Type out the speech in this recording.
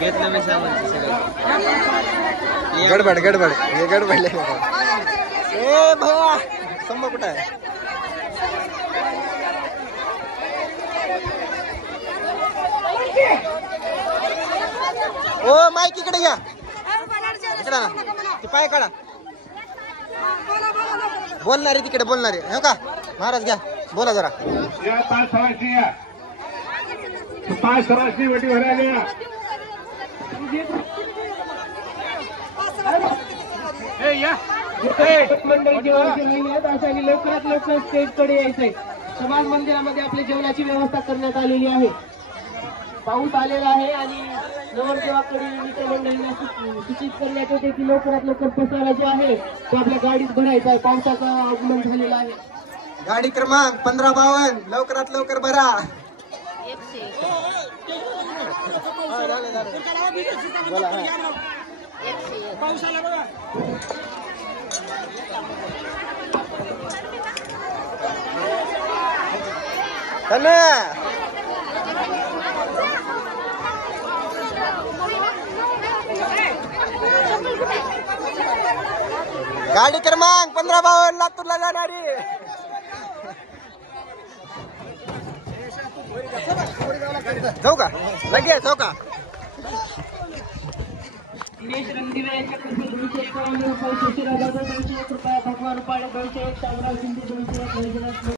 घेतलं मी सामान सगळं. गडबड गडबड हे गडबडले ए भया संभ कुठं आहे. ओ माईक इकडे घ्या इकडे ना ती पाय काढा. बोलणारे तिकडे बोलणारे हो का महाराज घ्या बोला जरा. पाच सरासरी वटी भरायला मंडळी जेवणाची नाही आहेत अशाने लवकरात लवकर स्टेजकडे यायचंय. समाज मंदिरामध्ये आपली जेवणाची व्यवस्था करण्यात आलेली आहे. पाऊस आलेला आहे आणि नवरदेवाकडे मित्रमंडळींना सूचित करण्यात येते की लवकरात लवकर पसारा जो आहे तो आपल्या गाडीत भरायचा आहे. पावसाचं आगमन झालेलं आहे. गाडी क्रमांक 1552 लवकरात लवकर भरा. गाडी क्रमांक 1552 लातूरला जाणारी. जाऊ का लगेच जाऊ का. दिनेश रणदिवे यांच्याकडे 251 रुपये, सुशीला जाधव 201 रुपये, भगवान उपाळे 201, शामराव शिंदे 201.